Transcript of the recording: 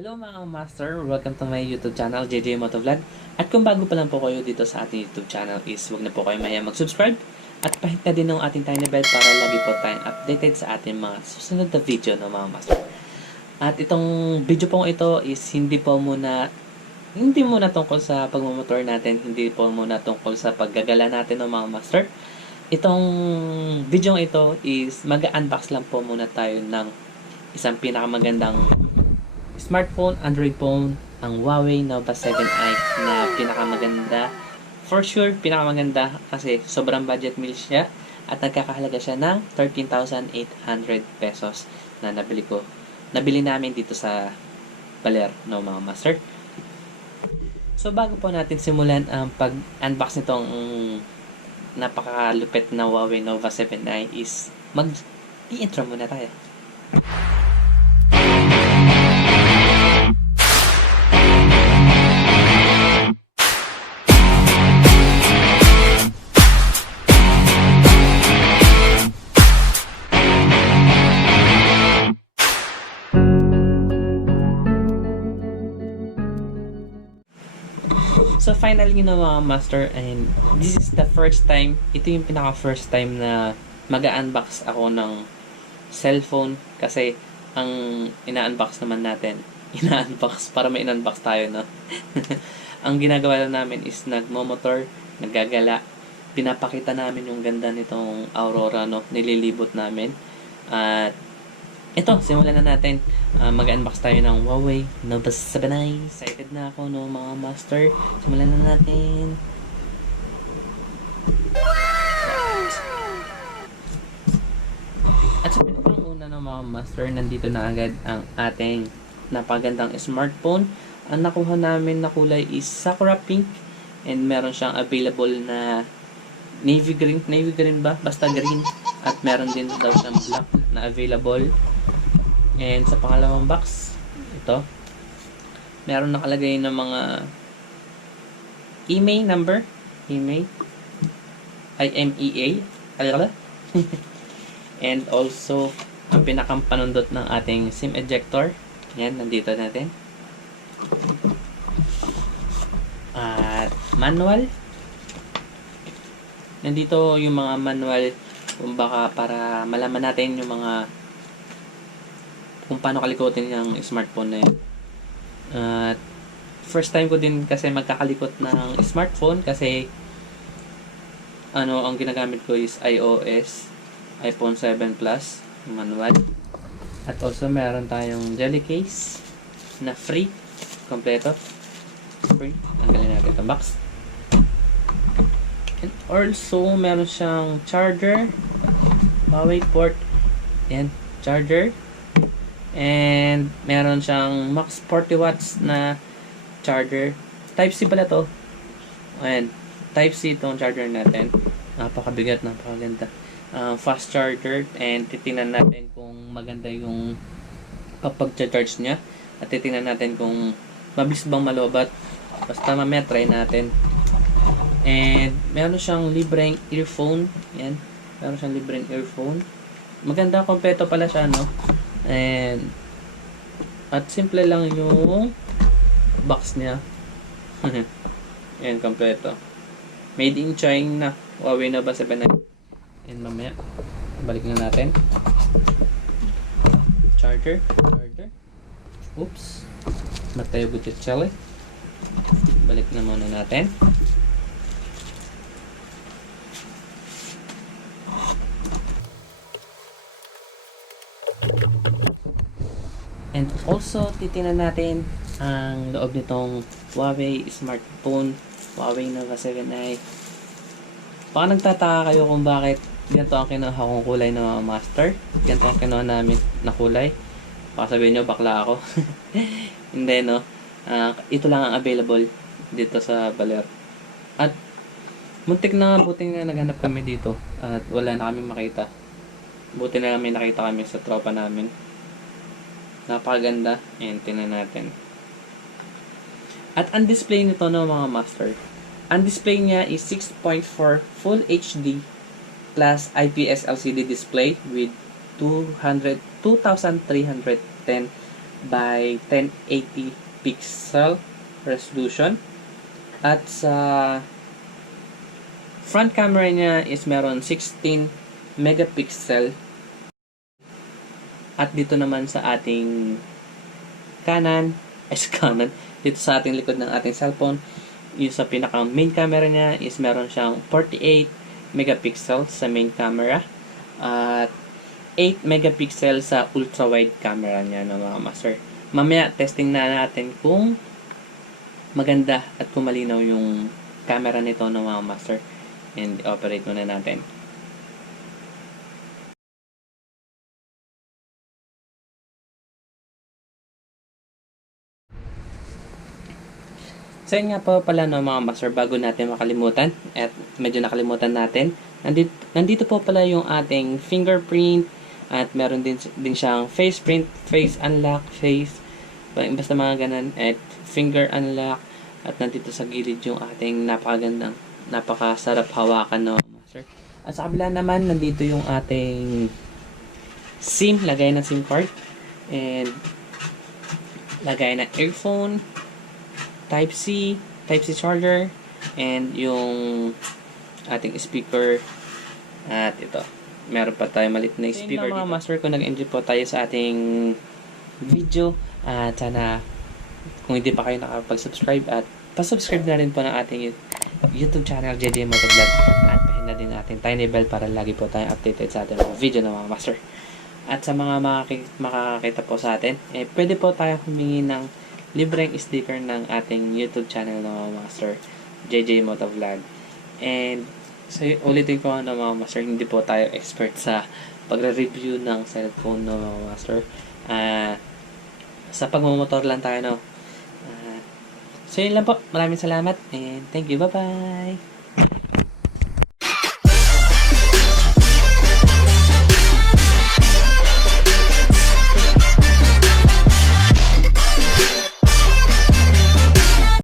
Hello mga master, welcome to my YouTube channel, JJ Motovlog. At kung bago pa lang po kayo dito sa ating YouTube channel is huwag na po kayo maya mag-subscribe at pahit na din ng ating tiny bell para lagi po tayong updated sa ating mga susunod na video no mga master. At itong video pong ito is hindi muna tungkol sa pagmumotor natin, hindi po muna tungkol sa paggagala natin no mga master. Itong video ito is mag-unbox lang po muna tayo ng isang pinakamagandang smartphone, Android phone, ang Huawei Nova 7i na pinakamaganda. For sure, pinakamaganda kasi sobrang budget meal siya at nagkakahalaga siya ng 13,800 pesos na nabili namin dito sa Baler, no mga master. So bago po natin simulan ang pag-unbox nitong napakalupit na Huawei Nova 7i is mag-i-intro muna tayo. So finally mga master, and this is the first time, ito yung pinaka first time na mag-unbox ako ng cellphone kasi ang ina-unbox naman natin, ina-unbox para may in-unbox tayo, no? Ang ginagawa namin is nagmomotor, naggagala, pinapakita namin yung ganda nitong Aurora, no? Nililibot namin. At ito, simulan na natin. Mag-unbox tayo ng Huawei Nova 7i. Excited na ako, no, mga master. Simulan na natin. At sa pinakang-una, no, mga master, nandito na agad ang ating napagandang smartphone. Ang nakuha namin na kulay is Sakura Pink. And meron siyang available na navy green ba? Basta green. At meron din daw siyang black na available. And sa pangalawang box, ito, meron nakalagay ng mga email number, IMEA, alala. And also, ang pinakapanundot ng ating SIM ejector. Yan, nandito natin. At manual. Nandito yung mga manual kung baka para malaman natin yung mga kung paano kalikutin yung smartphone na yun. First time ko din kasi magkakalikot ng smartphone kasi ang ginagamit ko is iOS, iPhone 7 Plus, manual. At also meron tayong jelly case na free, kompleto. Free. Tanggalin natin itong box. And also meron siyang charger, Huawei port, yan, charger. And meron siyang max 40 watts na charger. Type-C pala to. Ayan, Type-C itong charger natin. Napakabigat, napakaganda. Fast charger. And titingnan natin kung maganda yung pag-charge niya. At titingnan natin kung mabilis bang malobat. Basta mamaya try natin. And meron siyang libreng earphone. Yan, meron siyang libreng earphone. Maganda, kompleto pala siya, no? And at simple lang yung box niya. Ayan, kompleto. Made in China. Huawei Nova 7i. And mamaya, balik na natin. Charger. Oops. Matayo butit chale. Balik na muna natin. And also, titingnan natin ang loob nitong Huawei smartphone, Huawei Nova 7i. Baka nagtataka kayo kung bakit ganito ang kinuha kong kulay ng mga master. Ganito ang kinuha namin na kulay. Baka sabihin nyo, bakla ako. Hindi, no? Ito lang ang available dito sa Baler. At buti na naghanap kami dito at wala na kami makita. Buti na kami nakita kami sa tropa namin. Napakaganda. Ayan, tingnan natin. At ang display nito no mga master, ang display niya is 6.4 Full HD plus IPS LCD display with 2310 by 1080 pixel resolution. At sa front camera niya is meron 16 megapixel. At dito naman sa ating dito sa ating likod ng ating cellphone, yung sa pinaka main camera niya is meron siyang 48 megapixel sa main camera at 8 megapixel sa ultra wide camera niya, no, mga master. Mamaya testing na natin kung maganda at kung malinaw yung camera nito, no, mga master, and operate muna natin. So yun nga po pala, no, mga master, bago natin makalimutan, at medyo nakalimutan natin, nandito po pala yung ating fingerprint, at meron din siyang face print, face unlock, basta mga ganun, at finger unlock, at nandito sa gilid yung ating napakagandang, napakasarap hawakan, no, master. At sa kabila naman, nandito yung ating SIM, lagay ng SIM card, and lagay ng earphone, Type-C charger, and yung ating speaker. At ito, meron pa tayo malit na speaker dito. Mga master, kung nag-enjoy po tayo sa ating video, at sana kung hindi pa kayo nakapag-subscribe, at pa-subscribe na rin po ng ating YouTube channel, JJ Motovlog, at pahin na din natin tiny bell para lagi po tayong updated sa ating mga video ng mga master. At sa mga makakakita po sa atin, pwede po tayo humingi ng libreng sticker ng ating YouTube channel ng mga master, JJ Motovlog. And so, ulitin ko na mga master, hindi po tayo expert sa pagre-review ng cellphone ng mga master. Sa pagmumotor lang tayo, no. So yun lang po, maraming salamat and thank you, bye bye.